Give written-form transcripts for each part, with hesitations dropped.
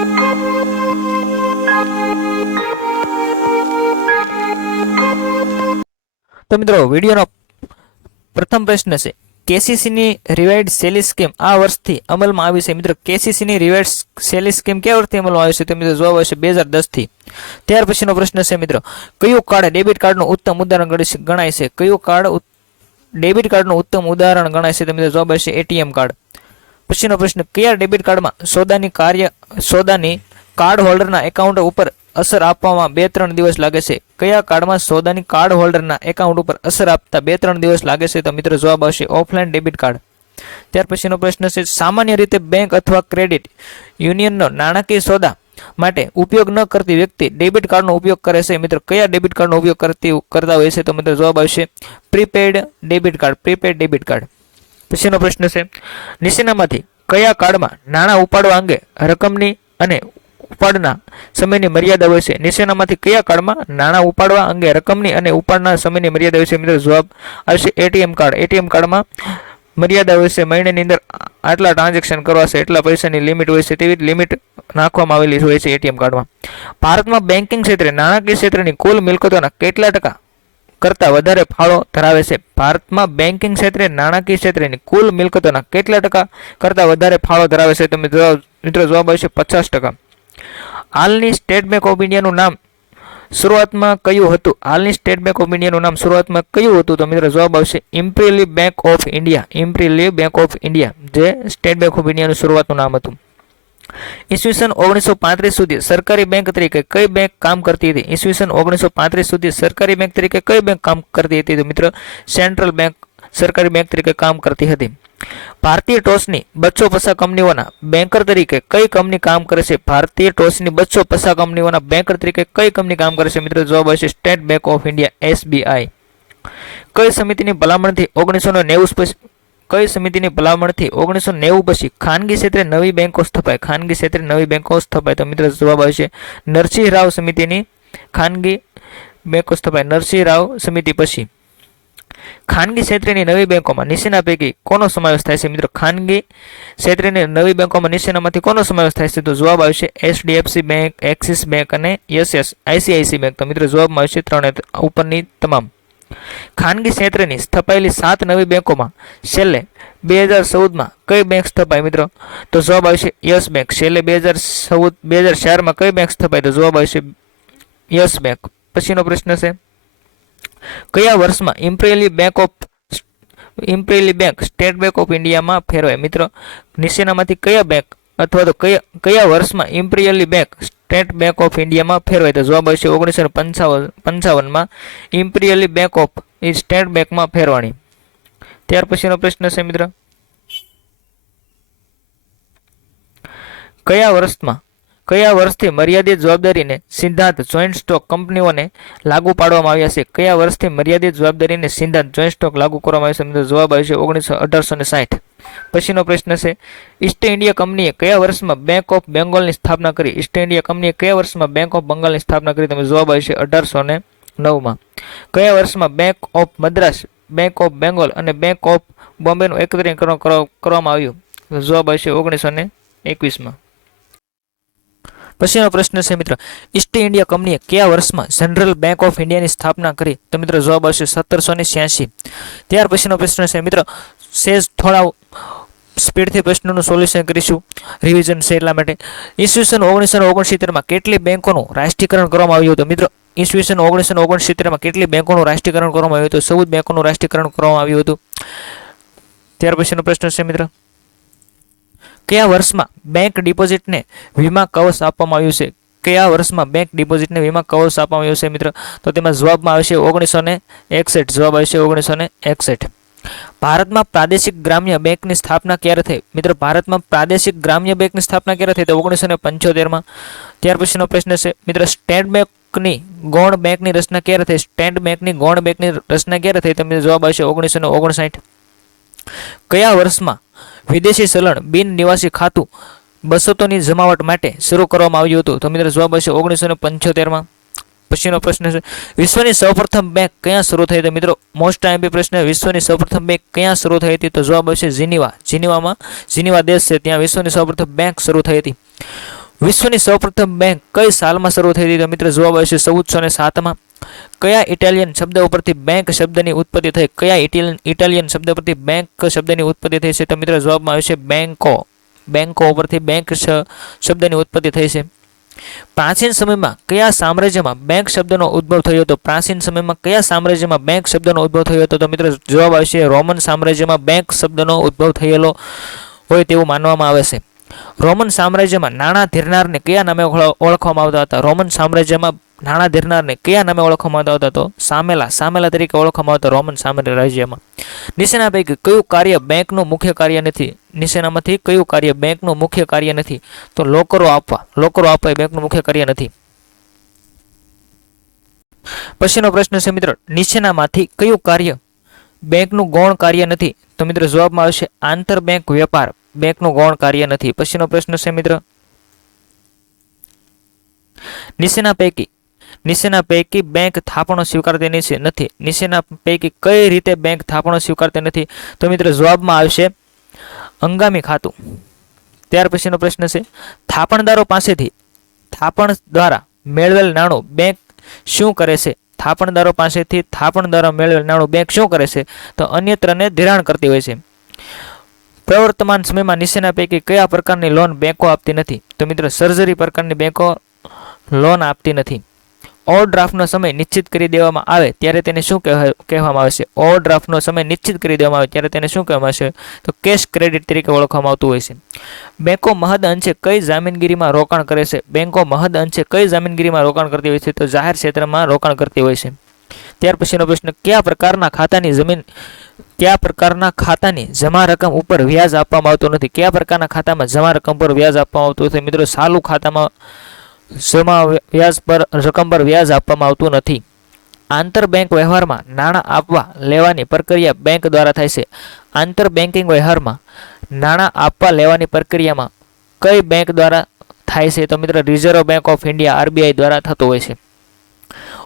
તો મિત્રો વિડીયોનો પ્રથમ પ્રશ્ન છે કેસીસીની રિવાઇડ સેલી સ્કીમ આ વર્ષથી અમલમાં આવી છે। મિત્રો કેસીસીની રિવાઇડ સેલી સ્કીમ કયા વર્ષથી અમલમાં આવી છે? તો મિત્રો જવાબ આવશે 2010 થી। ત્યાર પછીનો પ્રશ્ન છે મિત્રો કયું કાર્ડ ડેબિટ કાર્ડનું ઉત્તમ ઉદાહરણ ગણાય છે? કયું કાર્ડ ડેબિટ કાર્ડનું ઉત્તમ ઉદાહરણ ગણાય છે? તો મિત્રો જવાબ આવશે એટીએમ કાર્ડ। પછીનો પ્રશ્ન કયા ડેબિટ કાર્ડમાં સોદાની કાર્ડ હોલ્ડરના એકાઉન્ટ ઉપર અસર આપવામાં 2-3 દિવસ લાગે છે? કયા કાર્ડમાં સોદાની કાર્ડ હોલ્ડરના એકાઉન્ટ ઉપર અસર આપતા 2-3 દિવસ લાગે છે? તો મિત્રો જવાબ આવશે ઓફલાઈન ડેબિટ કાર્ડ। ત્યાર પછીનો પ્રશ્ન છે સામાન્ય રીતે બેંક અથવા ક્રેડિટ યુનિયનનો નાણાકીય સોદા માટે ઉપયોગ ન કરતી વ્યક્તિ ડેબિટ કાર્ડનો ઉપયોગ કરે છે? મિત્રો કયા ડેબિટ કાર્ડનો ઉપયોગ કરતા હોય છે? તો મિત્રો જવાબ આવશે પ્રીપેડ ડેબિટ કાર્ડ। પછીનો પ્રશ્ન છે નીચેનામાંથી કયા કાર્ડમાં નાણાં ઉપાડવા અંગે રકમની અને ઉપાડના સમયની મર્યાદા હોય છે? નીચેનામાંથી કયા કાર્ડમાં નાણાં ઉપાડવા અંગે રકમની અને ઉપાડના સમયની મર્યાદા હોય છે? મિત્રો જવાબ આવશે એટીએમ કાર્ડ। એટીએમ કાર્ડમાં મર્યાદા હોય છે, મહિનાની અંદર આટલા ટ્રાન્ઝેક્શન કરવા છે, એટલા પૈસાની લિમિટ હોય છે, તેવી લિમિટ નાખવામાં આવેલી હોય છે એટીએમ કાર્ડમાં। ભારતમાં બેન્કિંગ ક્ષેત્રે નાણાકીય ક્ષેત્રની કુલ મિલકતોના કેટલા ટકા કરતાં વધારે ફાળો ધરાવે છે? ભારતમાં બેન્કિંગ ક્ષેત્રે નાણાકીય ક્ષેત્રની કુલ મિલકતોના કેટલા ટકા કરતાં વધારે ફાળો ધરાવે છે? તો મિત્રો જવાબ આવશે 50%। હાલની સ્ટેટ બેંક ઓફ ઇન્ડિયાનું નામ શરૂઆતમાં કયું હતું? હાલની સ્ટેટ બેંક ઓફ ઇન્ડિયાનું નામ શરૂઆતમાં કયું હતું? તો મિત્રો જવાબ આવશે ઇમ્પિરિયલ બેંક ઓફ ઇન્ડિયા જે સ્ટેટ બેંક ઓફ ઇન્ડિયાનું શરૂઆતનું નામ હતું। ઈસવીસન 1935 સુધી સરકારી બેંક તરીકે કઈ બેંક કામ કરતી હતી? ઈસવીસન 1935 સુધી સરકારી બેંક તરીકે કઈ બેંક કામ કરતી હતી? તો મિત્રો સેન્ટ્રલ બેંક સરકારી બેંક તરીકે કામ કરતી હતી। ભારતીય ટોચની 250 કંપનીઓના બેન્કર તરીકે કઈ કંપની કામ કરે છે? ભારતીય ટોચની 250 કંપનીઓના બેન્કર તરીકે કઈ કંપની કામ કરે છે? મિત્રો જવાબ આવશે state bank of India SBI। કઈ સમિતિની ભલામણથી 1990 પછી ખાનગી ક્ષેત્રે નવી બેંકો સ્થપાય? તો મિત્રો જવાબ આવશે નરસિંહ રાવ સમિતિની ખાનગી બેંકો સ્થપાય નરસિંહ રાવ સમિતિ પછી। ખાનગી ક્ષેત્રની નવી બેંકોમાં નીચેના પૈકી કોનો સમાવેશ થાય છે? મિત્રો ખાનગી ક્ષેત્રની નવી બેંકોમાં નીચેનામાંથી કોનો સમાવેશ થાય છે? તો જવાબ આવશે HDFC બેંક, એક્સિસ બેંક અને ICICI બેંક। તો મિત્રો જવાબમાં આવશે 3 ઉપરની તમામ। ખાનગી ક્ષેત્રની સ્થપાયેલી 7 નવી બેંકોમાં છેલ્લે 2014માં કઈ બેંક સ્થપાય? મિત્રો તો જવાબ આવશે યસ બેંક। છેલ્લે 2014-2004માં કઈ બેંક સ્થપાય? તો જવાબ આવશે યસ બેંક। પછીનો પ્રશ્ન છે કયા વર્ષમાં imperial bank state bank of ઇન્ડિયામાં ફેરવાય? મિત્રો નીચેનામાંથી કયા બેંક અથવા તો કયા વર્ષમાં imperial bank state bank of ઇન્ડિયામાં ફેરવાય? તો જવાબ આવશે 1955માં ઇમ્પિરિયલ બેંક ઓફ સ્ટેટ બેંકમાં ફેરવાણી। ત્યાર પછીનો પ્રશ્ન છે મિત્રો કયા વર્ષથી મર્યાદિત જવાબદારીને સિદ્ધાંત જોઈન્ટ સ્ટોક કંપનીઓને લાગુ પાડવામાં આવ્યા છે? કયા વર્ષથી મર્યાદિત જવાબદારીને સિદ્ધાંત જોઈન્ટ સ્ટોક લાગુ કરવામાં આવ્યા છે? મિત્રો જવાબ આવશે 1860। પછીનો પ્રશ્ન છે ઈસ્ટ ઇન્ડિયા કંપનીએ કયા વર્ષમાં બેંક ઓફ બેંગોલની સ્થાપના કરી? ઈસ્ટ ઇન્ડિયા કંપનીએ કયા વર્ષમાં બેંક ઓફ બંગાળની સ્થાપના કરી? તમે જવાબ આવશે 1809માં। કયા વર્ષમાં bank of Madras, bank of Bengal અને બેંક ઓફ બોમ્બેનું એકત્રીકરણ કરવામાં આવ્યું? જવાબ આવશે 1921માં। પછીનો પ્રશ્ન છે મિત્રો ઈસ્ટ ઇન્ડિયા કંપનીએ કયા વર્ષમાં સેન્ટ્રલ બેંક ઓફ ઇન્ડિયાની સ્થાપના કરી? તો મિત્રો જવાબ આવશે 1786। ત્યાર પછીનો પ્રશ્ન છે મિત્રો થોડા સ્પીડથી પ્રશ્નોનું સોલ્યુશન કરીશું, રિવિઝન છે એટલા માટે। ઈસવીસન 1969માં કેટલી બેંકોનું રાષ્ટ્રીયકરણ કરવામાં આવ્યું હતું? મિત્રો ઈસવીસન 1969માં કેટલી બેંકોનું રાષ્ટ્રીયકરણ કરવામાં આવ્યું હતું? 14 બેંકોનું રાષ્ટ્રીયકરણ કરવામાં આવ્યું હતું। ત્યાર પછીનો પ્રશ્ન છે મિત્રો કયા વર્ષમાં બેંક ડિપોઝિટને વીમા કવચ આપવામાં આવ્યું છે? કયા વર્ષમાં બેંક ડિપોઝિટને વીમા કવચ આપવામાં આવ્યું છે મિત્રો? તો તેમાં જવાબમાં આવશે 1961। જવાબ આવશે 1961। ભારતમાં પ્રાદેશિક ગ્રામ્ય બેંકની સ્થાપના ક્યારે થઈ? મિત્રો ભારતમાં પ્રાદેશિક ગ્રામ્ય બેંકની સ્થાપના ક્યારે થઈ? તો 1975માં। ત્યાર પછીનો પ્રશ્ન છે મિત્રો સ્ટેટ બેંકની ગૌણ બેંકની રચના ક્યારે થઈ? સ્ટેટ બેંકની ગૌણ બેંકની રચના ક્યારે થઈ? તો જવાબ આવશે 1959। કયા વર્ષમાં વિદેશી ચલણ બિન નિવાસી ખાતું 200ની જમાવટ માટે શરૂ કરવામાં આવ્યું હતું? તો મિત્રો જવાબ આવશે 1975માં। પછીનો પ્રશ્ન છે વિશ્વની સૌપ્રથમ બેંક ક્યાં શરૂ થઈ હતી? મિત્રો મોસ્ટ આઈએમપી પ્રશ્ન વિશ્વની સૌપ્રથમ બેંક ક્યાં શરૂ થઈ હતી? તો જવાબ આવશે જીનીવા દેશ છે ત્યાં વિશ્વની સૌપ્રથમ બેંક શરૂ થઈ હતી। વિશ્વની સૌપ્રથમ બેંક કઈ સાલમાં શરૂ થઈ હતી? તો મિત્રો જવાબ આવશે 1407માં. કયા ઇટાલિયન શબ્દ ઉપરથી બેંક શબ્દની ઉત્પત્તિ થઈ? કયા ઇટાલિયન શબ્દ પરથી બેંક શબ્દની ઉત્પત્તિ થઈ છે? તો મિત્રો જવાબમાં આવશે બેંકો. બેંકો ઉપરથી બેંક શબ્દની ઉત્પત્તિ થઈ છે. પ્રાચીન સમયમાં કયા સામ્રાજ્યમાં બેંક શબ્દનો ઉદ્ભવ થયો હતો? પ્રાચીન સમયમાં કયા સામ્રાજ્યમાં બેંક શબ્દનો ઉદ્ભવ થયો હતો? તો મિત્રો જવાબ આવશે રોમન સામ્રાજ્યમાં બેંક શબ્દનો ઉદ્ભવ થયેલો હોય તેવું માનવામાં આવે છે. રોમન સામ્રાજ્યમાં નાણાં ધીરનારને કયા નામે ઓળખવામાં આવતા હતા? રોમન સામ્રાજ્યમાં નાણાં ધીરનારને કયા નામે ઓળખવામાં આવતા હતા? તો સામેલા તરીકે ઓળખવામાં આવતા રોમન સામ્રાજ્યમાં. નીચેના પૈકી કયું કાર્ય બેંકનું મુખ્ય કાર્ય નથી? નીચેનામાંથી કયું કાર્ય બેંકનું મુખ્ય કાર્ય નથી? તો લોકરો આપવા એ બેંકનું મુખ્ય કાર્ય નથી. પછીનો પ્રશ્ન છે મિત્રો, નીચેનામાંથી કયું કાર્ય બેંકનું ગૌણ કાર્ય નથી? તો મિત્રો જવાબમાં આવશે આંતરબેંક વેપાર બેંકનું ગૌણ કાર્ય નથી. પછીનો પ્રશ્ન છે મિત્રો, નીચેના પૈકી બેંક થાપણો સ્વીકારતી નથી. નીચેના પૈકી કઈ રીતે બેંક થાપણો સ્વીકારતી નથી? તો મિત્રો જવાબમાં આવશે અંગામી ખાતું. ત્યાર પછીનો પ્રશ્ન છે, થાપણદારો પાસેથી થાપણ દ્વારા મેળવેલ નાણું બેંક શું કરે છે? થાપણદારો પાસેથી થાપણ દ્વારા મેળવેલ નાણું બેંક શું કરે છે? તો અન્યત્રને ધિરાણ કરતી હોય છે. પ્રવર્તમાન સમયમાં નીચેના પૈકી કયા પ્રકારની લોન બેંકો આપતી નથી? તો મિત્રો સર્જરી પ્રકારની બેંકો લોન આપતી નથી. ઓવરડ્રાફ્ટનો સમય નિશ્ચિત કરી દેવામાં આવે ત્યારે તેને શું કહેવામાં આવે છે? ઓવરડ્રાફ્ટનો સમય નિશ્ચિત કરી દેવામાં આવે ત્યારે તેને શું કહેવામાં આવે છે? તો કેશ ક્રેડિટ તરીકે ઓળખવામાં આવતું હોય છે. બેંકો મહદ અંશે કઈ જામીનગીરીમાં રોકાણ કરે છે? બેંકો મહદ અંશે કઈ જામીનગીરીમાં રોકાણ કરતી હોય છે? તો જાહેર ક્ષેત્રમાં રોકાણ કરતી હોય છે. ત્યાર પછીનો પ્રશ્ન, કયા પ્રકારના ખાતાની જમા રકમ ઉપર વ્યાજ આપવામાં આવતું નથી? કયા પ્રકારના ખાતામાં જમા રકમ પર વ્યાજ આપવામાં આવતું નથી? મિત્રો ચાલુ ખાતામાં જમા વ્યાજ પર રકમ પર વ્યાજ આપવામાં આવતું નથી. આંતરબેંક વ્યવહારમાં નાણાં આપવા લેવાની પ્રક્રિયા બેંક દ્વારા થાય છે. આંતરબેન્કિંગ વ્યવહારમાં નાણાં આપવા લેવાની પ્રક્રિયામાં કઈ બેંક દ્વારા થાય છે? તો મિત્રો reserve bank of India RBI દ્વારા થતું હોય છે.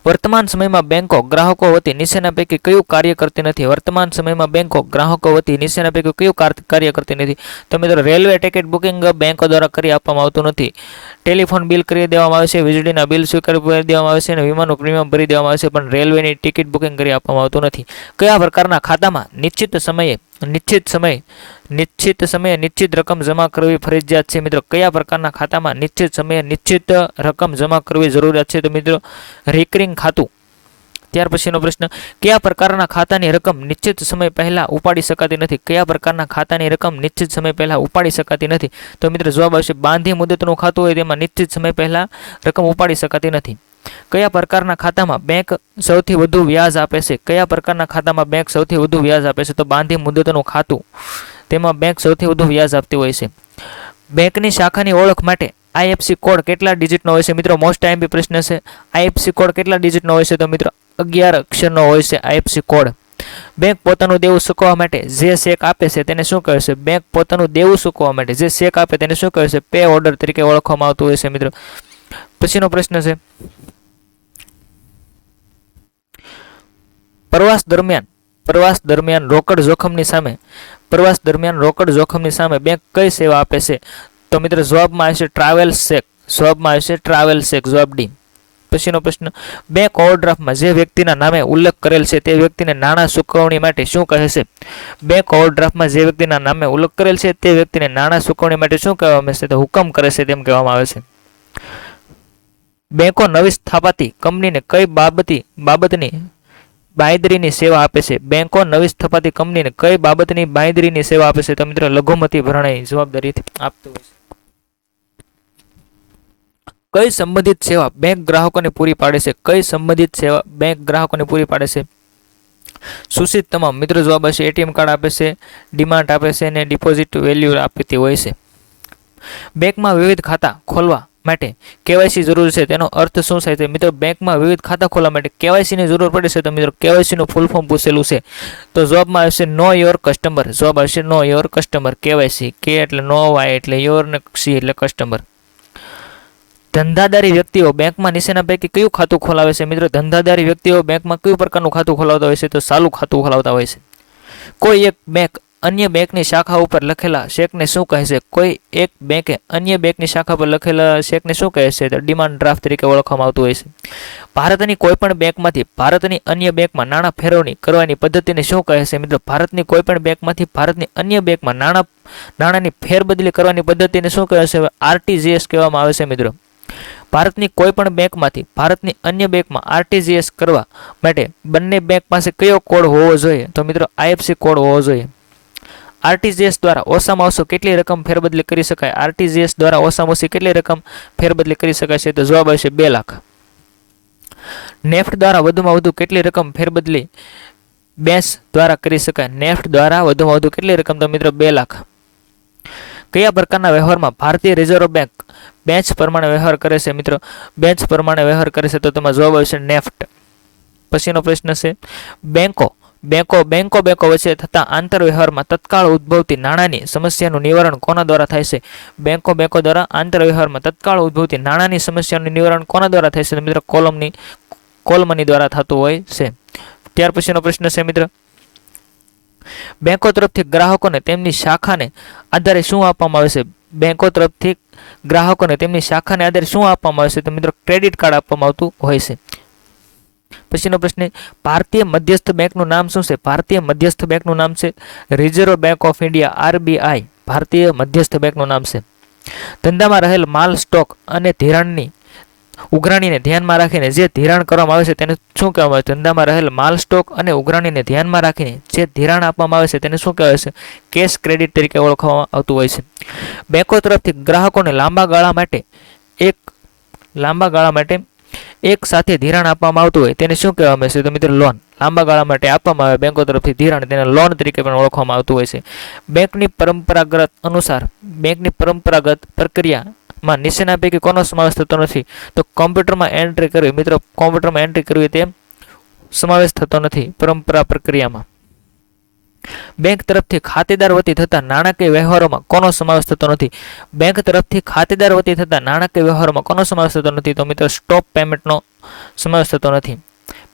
વર્તમાન સમયમાં બેંકો ગ્રાહકો વતી નીચેના પૈકી કયું કાર્ય કરતી નથી? વર્તમાન સમયમાં બેંકો ગ્રાહકો વતી નીચેના પૈકી કયું કાર્ય કરતી નથી? તો મિત્રો રેલવે ટિકિટ બુકિંગ બેંકો દ્વારા કરી આપવામાં આવતું નથી. ટેલિફોન બિલ કરી દેવામાં આવે છે, વીજળીના બિલ સ્વીકાર કરી દેવામાં આવે છે અને વીમાનું પ્રીમિયમ ભરી દેવામાં આવે છે, પણ રેલવેની ટિકિટ બુકિંગ કરી આપવામાં આવતું નથી. કયા પ્રકારના ખાતામાં નિશ્ચિત સમયે નિશ્ચિત રકમ જમા કરવી ફરજિયાત છે? મિત્રો કયા પ્રકારના ખાતામાં નિશ્ચિત સમયે નિશ્ચિત રકમ જમા કરવી જરૂરિયાત છે? તો મિત્રો રિકરિંગ ખાતું. ત્યાર પછીનો પ્રશ્ન, કયા પ્રકારના ખાતાની રકમ નિશ્ચિત સમય પહેલા ઉપાડી શકાતી નથી? કયા પ્રકારના ખાતાની રકમ નિશ્ચિત સમય પહેલા ઉપાડી શકાતી નથી? તો મિત્રો જવાબ આવશે બાંધી મુદતનું ખાતું હોય તેમાં નિશ્ચિત સમય પહેલા રકમ ઉપાડી શકાતી નથી. કયા પ્રકારના ખાતામાં બેંક સૌથી વધુ વ્યાજ આપે છે? કયા પ્રકારના ખાતામાં બેંક સૌથી વધુ વ્યાજ આપે છે? તો બાંધી મુદતનું ખાતું, તેમાં બેંક સૌથી વધુ વ્યાજ આપતી હોય છે. બેંકની શાખાની ઓળખ માટે આઈએફસી કોડ કેટલા ડિજિટનો હોય છે? મિત્રો મોસ્ટ આઈએમપી પ્રશ્ન છે. આઈએફસી કોડ કેટલા ડિજિટનો હોય છે? તો મિત્રો 11 અક્ષરનો હોય છે આઈએફસી કોડ. બેંક પોતાનું દેવું ચૂકવવા માટે જે ચેક આપે છે તેને શું કહે છે? બેંક પોતાનું દેવું ચૂકવવા માટે જે ચેક આપે તેને શું કહે છે? પે ઓર્ડર તરીકે ઓળખવામાં આવતું હોય છે. મિત્રો પછીનો પ્રશ્ન છે, પ્રવાસ દરમિયાન રોકડ જોખમની સામે બેંક કઈ સેવા આપે છે? તો મિત્રો જવાબમાં આવશે ટ્રાવેલ ચેક. જવાબ ડી. પછીનો પ્રશ્ન, બેંક ઓવરડ્રાફ્ટમાં જે વ્યક્તિના નામે ઉલ્લેખ કરેલ છે તે વ્યક્તિને નાણાં ચૂકવણી માટે શું કહે છે? બેંક ઓવરડ્રાફ્ટમાં જે વ્યક્તિના નામે ઉલ્લેખ કરેલ છે તે વ્યક્તિને નાણાં ચૂકવણી માટે શું કહેવામાં આવે છે? તો હુકમ કરે છે તેમ કહેવામાં આવે છે. બેંકો નવી સ્થાપાતી કંપનીને કઈ બાબતની બાંયધરીની સેવા આપે છે? બેંકો નવી સ્થાપાતી કંપનીને કઈ બાબતની બાંયધરીની સેવા આપે છે? તો મિત્રો લઘુમતી ભરણાની જવાબદારીથી આપતું હોય છે. કઈ સંબંધિત સેવા બેંક ગ્રાહકોને પૂરી પાડે છે? સૂચિત તમામ. મિત્રો જવાબ હશે એટીએમ કાર્ડ આપે છે, ડિમાન્ડ આપે છે અને ડિપોઝિટ વેલ્યુ આપતી હોય છે. બેંકમાં વિવિધ ખાતા ખોલવા માટે કેવાયસી જરૂર છે, તેનો અર્થ શું થાય છે? મિત્રો બેંકમાં વિવિધ ખાતા ખોલવા માટે કેવાયસી ની જરૂર પડે છે. તો મિત્રો કેવાયસી નું ફૂલ ફોર્મ પૂછેલું છે, તો જવાબમાં આવશે નો યોર કસ્ટમર. જવાબ આવશે નો યોર કસ્ટમર. કેવાયસી, કે એટલે નો, વાય એટલે યોર ને સી એટલે કસ્ટમર. ધંધાદારી વ્યક્તિઓ બેંકમાં નીચેના પૈકી કયું ખાતું ખોલાવે છે? મિત્રો ધંધાદારી વ્યક્તિઓ બેંકમાં કયું પ્રકારનું ખાતું ખોલાવતા હોય છે? તો ચાલુ ખાતું ખોલાવતા હોય છે. કોઈ એક બેંક અન્ય બેંકની શાખા ઉપર લખેલા ચેકને શું કહે છે? કોઈ એક બેંકે અન્ય બેંકની શાખા પર લખેલા ચેકને શું કહે છે? તો ડિમાન્ડ ડ્રાફ્ટ તરીકે ઓળખવામાં આવતું હોય છે. ભારતની કોઈપણ બેંકમાંથી ભારતની અન્ય બેંકમાં નાણાં ફેરવણી કરવાની પદ્ધતિને શું કહે છે? મિત્રો, ભારતની કોઈપણ બેંકમાંથી ભારતની અન્ય બેંકમાં નાણાંની ફેરબદલી કરવાની પદ્ધતિને શું કહે છે? આરટીજીએસ કહેવામાં આવે છે. મિત્રો, ભારતની કોઈપણ બેંકમાંથી ભારતની અન્ય બેંકમાં આરટીજીએસ કરવા માટે બંને બેંક પાસે કયો કોડ હોવો જોઈએ? તો મિત્રો, આઈએફસી કોડ હોવો જોઈએ. આરટીજીએસ દ્વારા ઓછામાં ઓછું કેટલી રકમ ફેરબદલી કરી શકાય? આરટીજીએસ દ્વારા ઓછામાં ઓછી કેટલી રકમ ફેરબદલી કરી શકાય છે? તો જવાબ આવશે 2 લાખ. નેફ્ટ દ્વારા વધુમાં વધુ કેટલી રકમ ફેરબદલી બેંક દ્વારા કરી શકાય? નેફ્ટ દ્વારા વધુમાં વધુ કેટલી રકમ? તો મિત્રો 2 લાખ. કયા પ્રકારના વ્યવહારમાં ભારતીય રિઝર્વ બેંક બેંચ પ્રમાણે વ્યવહાર કરે છે? મિત્રો, બેંચ પ્રમાણે વ્યવહાર કરે છે. તો તેમાં જવાબ આવશે નેફ્ટ. પછીનો પ્રશ્ન છે, બેંકો વચ્ચે થતા આંતરવ્યવહારમાં તત્કાળ ઉદ્ભવતી નાણાંની સમસ્યાનું નિવારણ કોના દ્વારા થાય છે? બેંકો દ્વારા આંતરવ્યવહારમાં તત્કાળ ઉદ્ભવતી નાણાંની સમસ્યાનું નિવારણ કોના દ્વારા થાય છે? મિત્રો, કોલમની દ્વારા થતું હોય છે. ત્યાર પછીનો પ્રશ્ન છે મિત્રો, બેંકો તરફથી ગ્રાહકોને તેમની શાખાને આધારે શું આપવામાં આવે છે? બેંકો તરફથી ગ્રાહકોને તેમની શાખાને આધારે શું આપવામાં આવે છે? તો મિત્રો, ક્રેડિટ કાર્ડ આપવામાં આવતું હોય છે. પછીનો પ્રશ્ન, ભારતીય મધ્યસ્થ બેંકનું નામ શું છે? ભારતીય મધ્યસ્થ બેંકનું નામ છે reserve bank of India, RBI. ભારતીય મધ્યસ્થ બેંકનું નામ છે. ધંધામાં રહેલ માલ, સ્ટોક અને ધિરાણની ઉઘરાણીને ધ્યાનમાં રાખીને જે ધિરાણ કરવામાં આવે છે તેને શું કહેવામાં આવે છે? ધંધામાં રહેલ માલ, સ્ટોક અને ઉઘરાણીને ધ્યાનમાં રાખીને જે ધિરાણ આપવામાં આવે છે તેને શું કહેવાય છે? કેશ ક્રેડિટ તરીકે ઓળખવામાં આવતું હોય છે. બેંકો તરફથી ગ્રાહકોને લાંબા ગાળા માટે એક સાથે ધિરાણ આપવામાં આવતું હોય તેને શું કહેવામાં આવે છે? તો મિત્રો, લોન. લાંબા ગાળા માટે આપવામાં આવે બેંકો તરફથી ધિરાણ તેને લોન તરીકે પણ ઓળખવામાં આવતું હોય છે. બેંકની પરંપરાગત પ્રક્રિયામાં નીચેના પૈકી કોનો સમાવેશ થતો નથી? તો કોમ્પ્યુટરમાં એન્ટ્રી કરવી. મિત્રો, કોમ્પ્યુટરમાં એન્ટ્રી કરવી તે સમાવેશ થતો નથી પરંપરા પ્રક્રિયામાં. બેંક તરફથી ખાતેદાર વતી થતા નાણાકીય વ્યવહારોમાં કોનો સમાવેશ થતો નથી? બેંક તરફથી ખાતેદાર વતી થતા નાણાકીય વ્યવહારોમાં કોનો સમાવેશ થતો નથી? તો મિત્રો, સ્ટોપ પેમેન્ટનો સમાવેશ થતો નથી.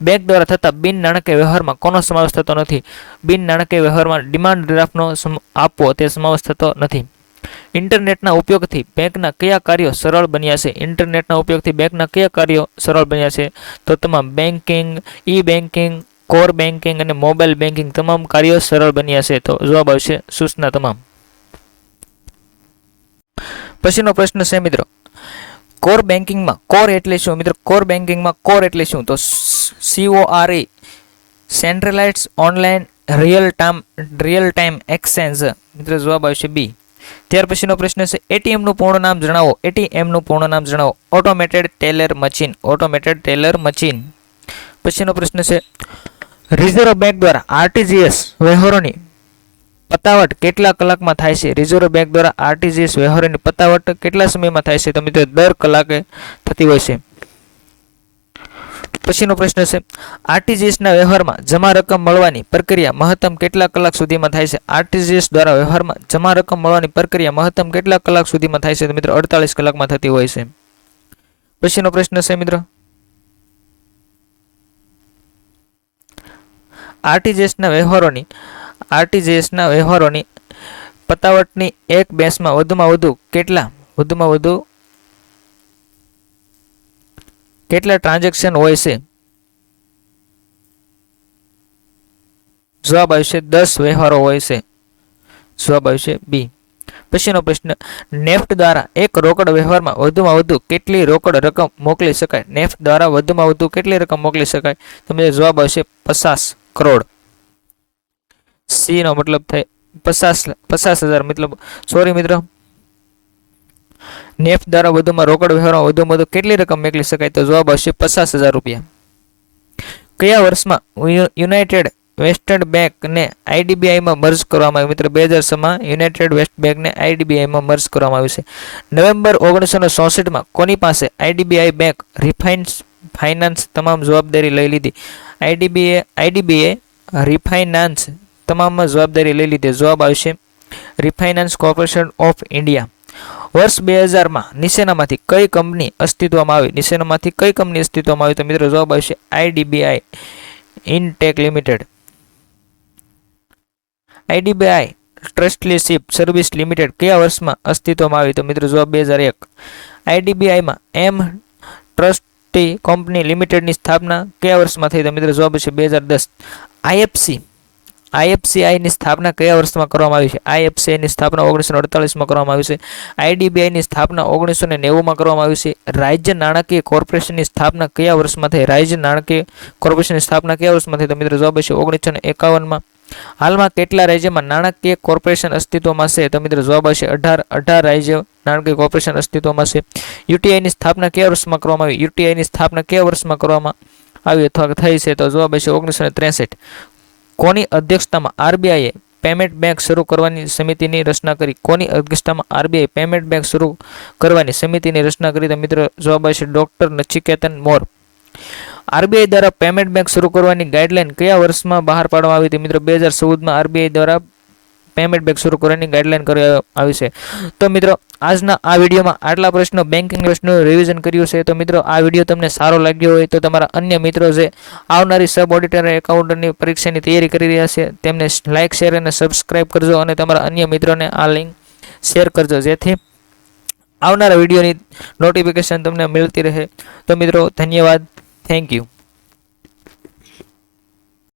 બેંક દ્વારા થતા બિન નાણાકીય વ્યવહારમાં કોનો સમાવેશ થતો નથી? બિન નાણાકીય વ્યવહારમાં ડિમાન્ડ ડ્રાફ્ટનો આપવો તે સમાવેશ થતો નથી. ઇન્ટરનેટના ઉપયોગથી બેંકના કયા કાર્યો સરળ બન્યા છે? ઇન્ટરનેટના ઉપયોગથી બેંકના કયા કાર્યો સરળ બન્યા છે? તો તમામ બેન્કિંગ, ઈ બેન્કિંગ, કોર બેન્કિંગ અને મોબાઈલ બેન્કિંગ તમામ કાર્યો સરળ બન્યા છે. તો જવાબ આવશે સૂચના તમામ. પછીનો પ્રશ્ન છે મિત્રો, કોર બેન્કિંગમાં કોર એટલે શું? મિત્રો, કોર બેન્કિંગમાં કોર એટલે શું? તો CORE, centralised online real time exchange. મિત્રો, જવાબ આવશે બી. ત્યાર પછીનો પ્રશ્ન છે, એટીએમનું પૂર્ણ નામ જણાવો. એટીએમનું પૂર્ણ નામ જણાવો. Automated teller machine. Automated teller machine. પછીનો પ્રશ્ન છે, રિઝર્વ બેંક દ્વારા આરટીજીએસ વ્યવહારોની પતાવટ કેટલા કલાકમાં થાય છે? રિઝર્વ બેંક દ્વારા આરટીજીએસ વ્યવહારોની પતાવટ કેટલા સમયમાં થાય છે? તો મિત્રો, દર કલાકે થતી હોય છે. પછીનો પ્રશ્ન છે, આરટીજીએસના વ્યવહારમાં જમા રકમ મળવાની પ્રક્રિયા મહત્તમ કેટલા કલાક સુધીમાં થાય છે? આરટીજીએસ દ્વારા વ્યવહારમાં જમા રકમ મળવાની પ્રક્રિયા મહત્તમ કેટલા કલાક સુધીમાં થાય છે? તો મિત્રો, 48 કલાકમાં થતી હોય છે. પછીનો પ્રશ્ન છે મિત્રો, આરટીજીએસના વ્યવહારોની પતાવટની એક બેંકમાં વધુમાં વધુ કેટલા ટ્રાન્ઝેક્શન હોય છે? જવાબ આવશે 10 વ્યવહારો હોય છે. જવાબ આવશે બી. પછીનો પ્રશ્ન, નેફ્ટ દ્વારા એક રોકડ વ્યવહારમાં વધુમાં વધુ કેટલી રોકડ રકમ મોકલી શકાય? નેફ્ટ દ્વારા વધુમાં વધુ કેટલી રકમ મોકલી શકાય? તો જવાબ આવશે 50 કરોડ. સી નો મતલબ થાય 50,000. મતલબ સોરી મિત્રો, નેફ્ટ દ્વારા વધુમાં રોકડ વ્યવહારમાં વધુમાં વધુ કેટલી રકમ મોકલી શકાય? તો જવાબ આવશે 50,000 રૂપિયા. કયા વર્ષમાં યુનાઇટેડ વેસ્ટર્ન બેંકને આઈડીબીઆઈમાં મર્જ કરવામાં આવ્યું? મિત્રો, 2006માં યુનાઇટેડ વેસ્ટ બેંકને આઈડીબીઆઈમાં મર્જ કરવામાં આવ્યું છે. નવેમ્બર 1964માં કોની પાસે આઈડીબીઆઈ બેંક રિફાઇનાન્સ તમામ જવાબદારી લઈ લીધી? આઈડીબીએ રિફાઇનાન્સ તમામ જવાબદારી લઈ લીધી. જવાબ આવશે રિફાઇનાન્સ કોર્પોરેશન ઓફ ઇન્ડિયા. વર્ષ 2000માં નીચેનામાંથી કઈ કંપની અસ્તિત્વમાં આવી? નીચેનામાંથી કઈ કંપની અસ્તિત્વમાં આવી? તો મિત્રો, જવાબ આવશે IDBI Intech limited. IDBI trusteeship service limited કયા વર્ષમાં અસ્તિત્વમાં આવી? તો મિત્રો જવાબ 2001. આઈડીબીઆઈમાં એમ ટ્રસ્ટી કંપની લિમિટેડની સ્થાપના કયા વર્ષમાં થઈ? તો મિત્રો જવાબ છે 2010. આઈએફસીઆઈની સ્થાપના કયા વર્ષમાં કરવામાં આવી છે? આઈએફસીઆઈની સ્થાપના 1948માં કરવામાં આવી છે. આઈડીબીઆઈની સ્થાપના 1990માં કરવામાં આવી છે. રાજ્ય નાણાકીય કોર્પોરેશનની સ્થાપના કયા વર્ષમાં થઈ? રાજ્ય નાણાકીય કોર્પોરેશનની સ્થાપના કયા વર્ષમાં થઈ? તો મિત્રો જવાબ છે 1951માં. હાલમાં કેટલા રાજ્યમાં નાણાકીય કોર્પોરેશન અસ્તિત્વમાં છે? તો મિત્રો જવાબ છે 18 રાજ્ય નાણાકીય કોર્પોરેશન અસ્તિત્વમાં છે. યુટીઆઈની સ્થાપના કયા વર્ષમાં કરવામાં આવી? યુટીઆઈની સ્થાપના કયા વર્ષમાં કરવામાં આવી અથવા થઈ છે? તો જવાબ છે 1963. કોની અધ્યક્ષતામાં આરબીઆઈએ પેમેન્ટ બેંક શરૂ કરવાની સમિતિની રચના કરી? કોની અધ્યક્ષતામાં આરબીઆઈ પેમેન્ટ બેંક શરૂ કરવાની સમિતિની રચના કરી? તો મિત્રો જવાબ છે ડોક્ટર નચિકેતન મોર. આરબીઆઈ દ્વારા પેમેન્ટ બેંક શરૂ કરવાની ગાઈડલાઈન કયા વર્ષમાં બહાર પાડવામાં આવી હતી? મિત્રો 2014માં આરબીઆઈ દ્વારા પેમેન્ટ બેંક શરૂ કરવાની ગાઈડલાઈન કરવામાં આવી છે. તો મિત્રો આજના આ વિડીયોમાં આટલા પ્રશ્નો બેન્કિંગ પ્રશ્નોનું રિવિઝન કર્યું છે. તો મિત્રો આ વિડીયો તમને સારો લાગ્યો હોય તો તમારા અન્ય મિત્રો જે આવનારી સબ ઓડિટર એકાઉન્ટની પરીક્ષાની તૈયારી કરી રહ્યા છે તેમને લાઇક શેર અને સબસ્ક્રાઇબ કરજો અને તમારા અન્ય મિત્રોને આ લિંક શેર કરજો જેથી આવનારા વિડીયોની નોટિફિકેશન તમને મળતી રહે. તો મિત્રો ધન્યવાદ. Thank you.